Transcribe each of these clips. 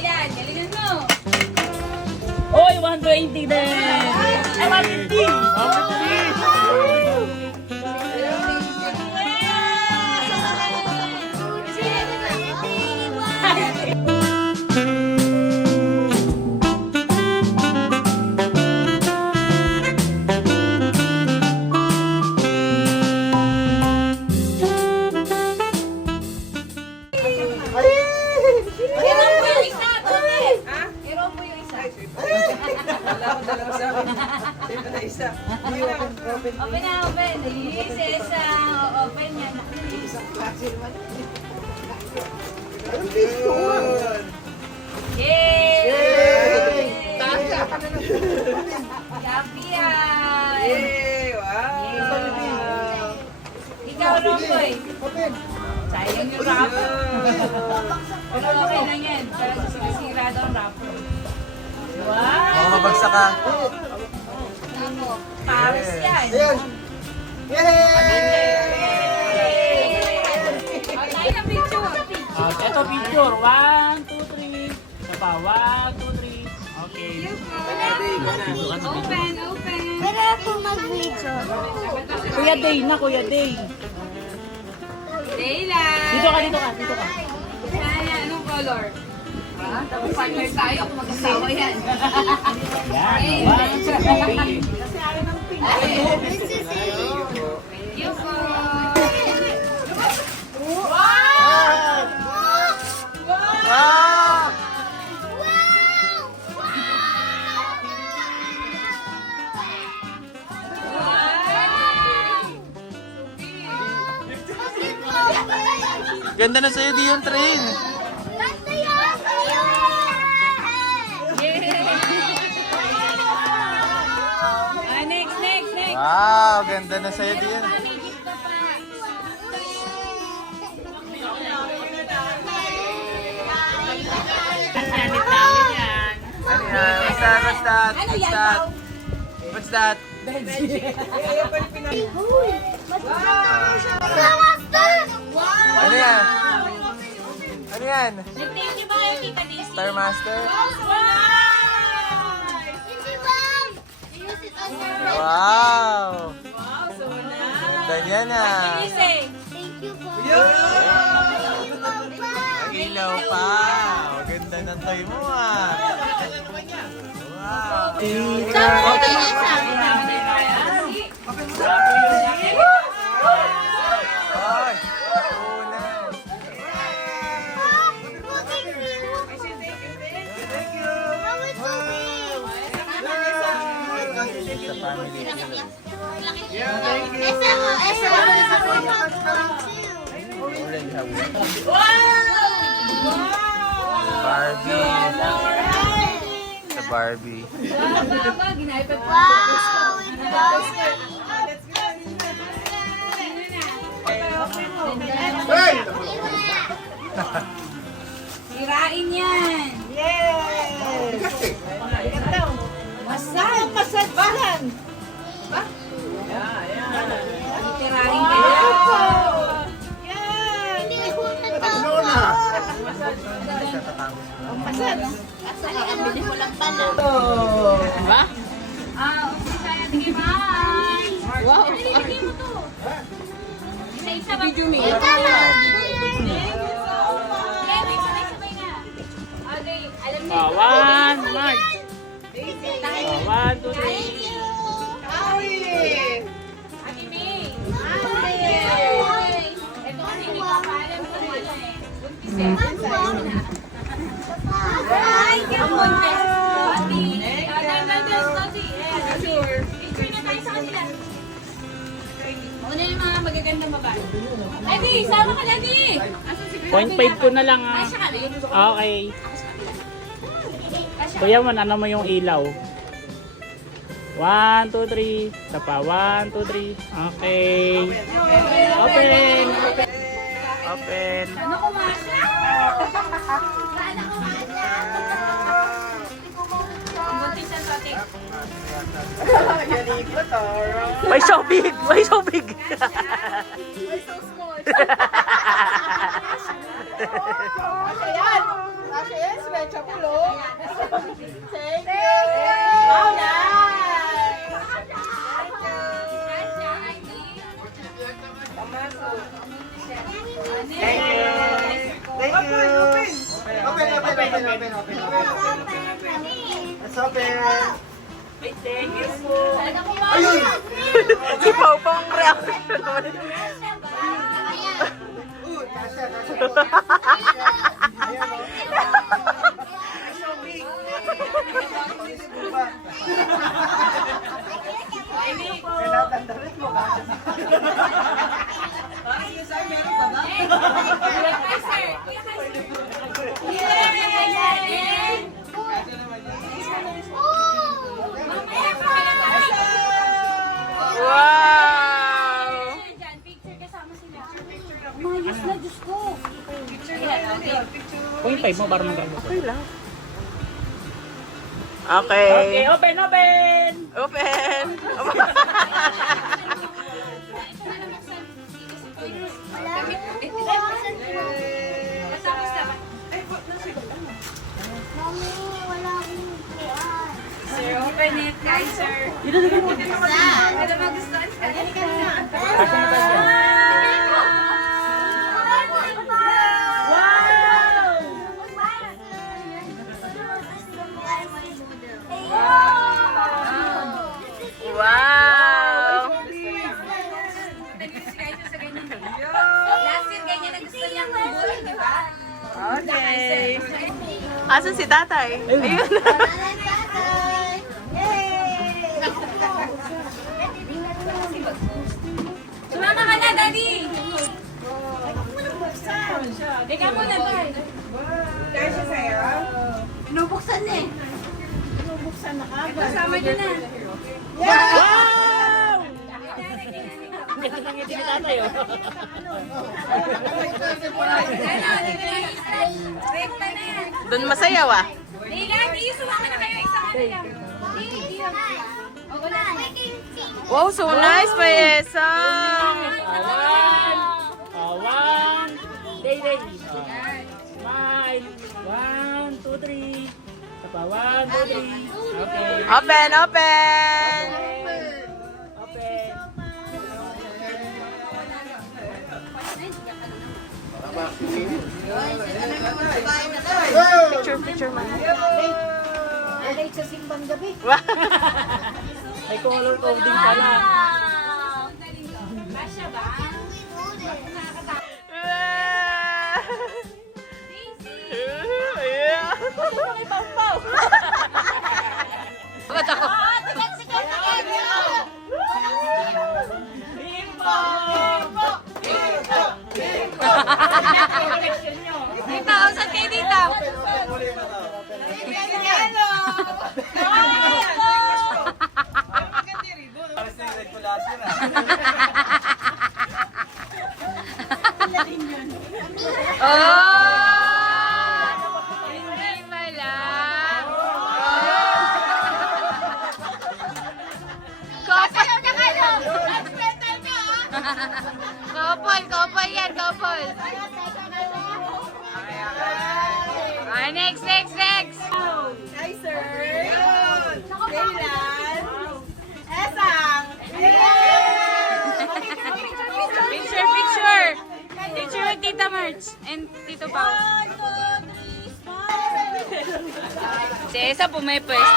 yan. Galingan mo. Oy, 120 din! Ay, 150! 150! Hiram mo yung isa, Tony. Hiram mo yung isa. Open na, open. Yes, isa. Open yan. Yay! Happy yan. Ikaw, Romboy. Sayang yung rapper. Pero okay lang yan. Pero sisira daw ang rapper. Wow! Baka mabagsak ka. Paris yan. Ayan. Tayo na picture. Ito picture. 1, 2, 3. Isa pa. 1, 2, 3. Okay. Open, open. Pwede ako mag-video. Kuya Day na, Kuya Day. Leila. Dito ka, dito ka, dito ka. Sana, anong color? Tapos partner tayo kung mag-asawa yan. Yan. 1, 2, 3. Thank you po. Ah! Ganda na sa'yo, di yung train. Next, next, next. Wow, ganda na sa'yo, di yun. Ganit namin yan. Ano yan? What's that? What's that? What's that? What's that? Ano yan? Ano yan? Thank you ba kayo, Tita Disney? Star Master? Wow! Wow, so nice. Ganda yan ah. What can you say? Ang ilaw pa. Ang ganda ng toy mo ah. Wow! Ay! Una! Sa family. Barbie. Sa Barbie. Baba, ginaypag po. Sirain yan. Masad. Masad bahan. Ba? Sirain ka yan. Diba? Umpisa na. Sige, bye. Wow. Nalilagay mo to. Isa-isa ba? Video me. Thank you so much. Kevin, sabay-sabay na. Okay, alam niyo. 1, Mark. 1, 2, 3. Ate May. Hi. Ito kasi hindi ko pa alam kung ano eh. Buntis eh. Thank you po. Ate. Picture na tayo sa kanila. Una yung mga magagandang babae. Ate, sama ka na, Ate. 0.5 ko na lang ah. Kasya ka rin. Okay. Kuya mo, ano mo yung ilaw? 1, 2, 3. Isa pa. 1, 2, 3. Okay. Open. Open. Ano kumasya? Sana kumasya? Ang buntis ang totik. Why so big? Why so big? Ayan! Asya yan, sweat shop Thank you! Wow, nice! Thank you. Thank you. Open. Let's open. Thank you po. Ayun! Si Pau Pau ang reaction naman. Kasha. Tinatandalik mo ka. Wow! Picture kasama sila. Mayos na, Diyos ko. Kung yung 5 mo, para mag-gano. Okay lang. Okay, Okay. open! Open! Tapos na ba? Mami, wala akong kuwan. Sir, open it, guys, sir. Ano magustuhan ka? Wow! Last year, ganyan ang gusto niyang buhay, di ba? Okay. Asan si tatay? Ayun. Sumama ka na, Daddy! Teka muna, Tay. Binubuksan na eh. Binubuksan na ka. Kasama niyo na. Wow! Ganda ng ngiti ni tatay, oh. Rekta na yan. Doon masayaw ah. Hey, Daddy, sumama na kayo. Isang ano yan. Wow, so nice, Paesang! One. Day. Smile. 1, 2, 3. Isa pa. 1, 2, 3. Okay. Open! Open. Picture man. Late sa simbang gabi. May color coding pala. Wow! Kasya ba? Ba't ako? Dito, saan kayo dito? Hindi pala. Couple yan, couple. Next. Hi, sir. Kailan? Esang. Picture. Picture with Tita March and Tito Pao. Si Esa pumipes.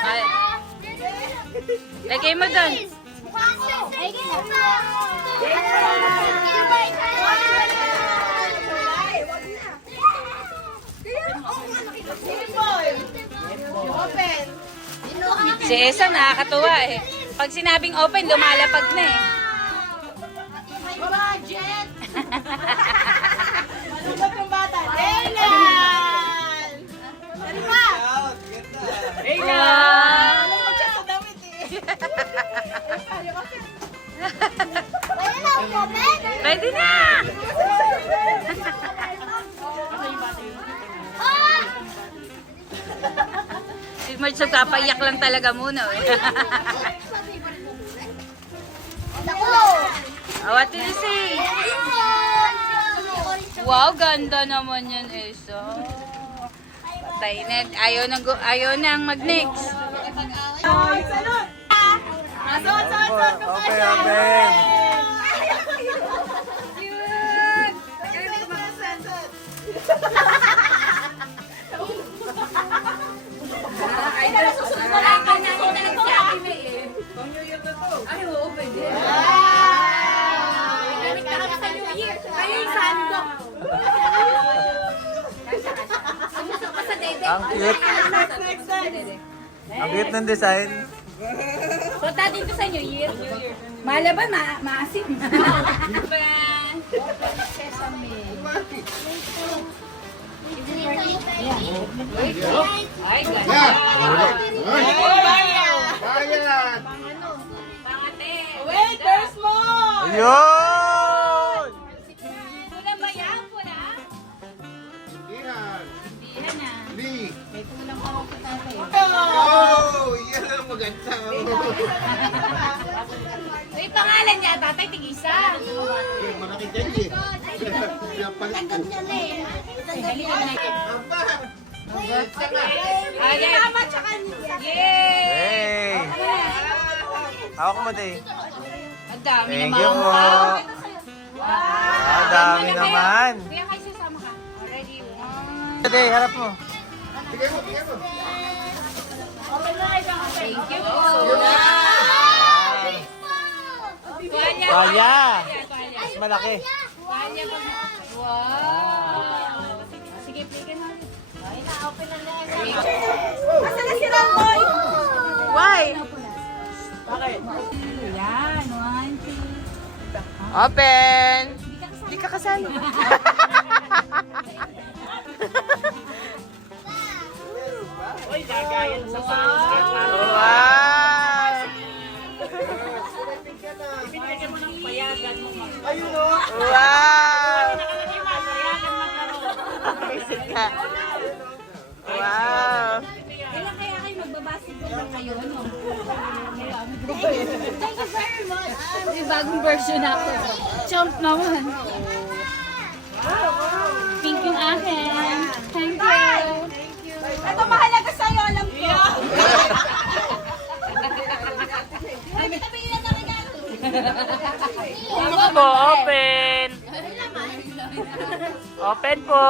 Ay. Lagay mo doon. Open. Si Esa nakakatuwa eh. Pag sinabing open, lumalapag na eh. Malungkot yung bata. Daylan! Ano ba? Malungkot siya sa damit eh. Pwede na! Si Marge nagpapayak lang talaga muna eh. Oh, what did you say? Wow, ganda naman yan, Esa. Patay na. Ayaw nang mag-next. Salud! Salud! Okay, okay. Ang cute. Ang cute ng design. Punta dito sa New Year. Malaban, maasim. Ay, ganda. Pangate. Wait, there's more! Ayun! Pula ba yan? Pula? Dihan na. May kulang ako sa tatay. May pangalan niya, tatay, tigisa. Tagat niya na eh. Tama, tsaka Yay! Hey! Hawak mo, Day. Ang dami Thank naman. you po. Ang dami naman. Kuya, kayo sasama ka. Ready? Day, harap mo. Thank you po. Tuwalya. Kaya! Mas malaki. Tuwalya pag... Wow! Sige, pligan natin. Ay, na-open na lang. Asa na si Ramboy? Why? Yan, 1, 2. Open! Hindi ka kasali. Uy, gagayan sa Wow! Ibigyan mo ng payagan mo. Wow! Payagan maglaro. Wow! Kailan kaya kayo magbabasketball lang kayo, no? Thank you very much. May bagong version ako. Chomp naman. Pink yung akin. Thank you. Ito mahalaga sa'yo, alam ko. Ay, may tabi ilan na regalo. Ano po? Open. Open po.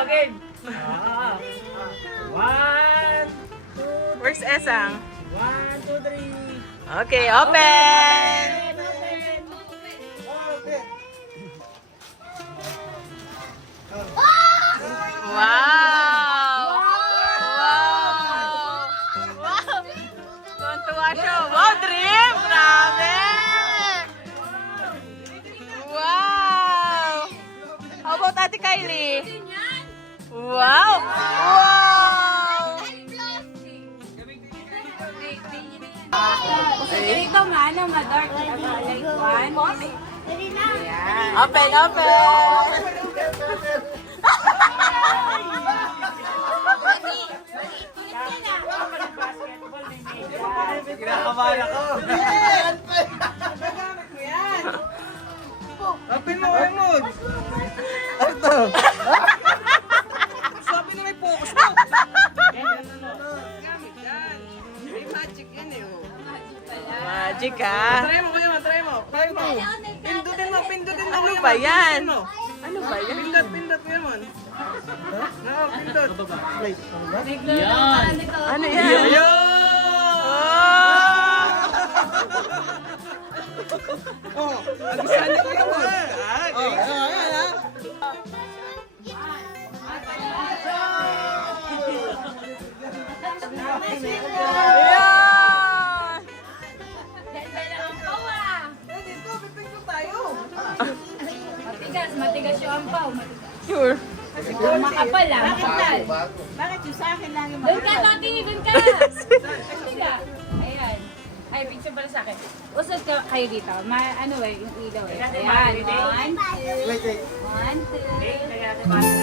Okay. One, Where's Esang? 1, 2, 3. Okay, open! Wow! Wow! Wow! Tuwan-tuwa siya. Wow, dream! Grabe! Wow! How about Ate Kylie? Wow! Wow! Dito nga, ano, ma-dark. Like one. Open, open! Kinakabahan ako. Open mo, open mo. Ano to? Sabi na may focus mo. Magic ah. Try mo kuya, try mo. Try mo. Pindutin mo, pindutin mo. Ano ba yan? Pindutin mo. Ano ba yan? Pindot, pindot mo yun. Oo, pindot. Yan. Ano yan? Oh, agisan ko yun. Ayan ah. Ayan! Ganda lang ang pawa. Dito, pipindot tayo. Matigas yung ampaw. Sure. Yung makapal ah, makapal. Bakit yung sa akin lang yung Doon ka, Toti, doon ka. Matigas. Ayan. Ay, Ay, picture pala sa akin. Usod ka kayo dito. Ano yung ilaw eh. Ayan. 1, 2. 1, 2.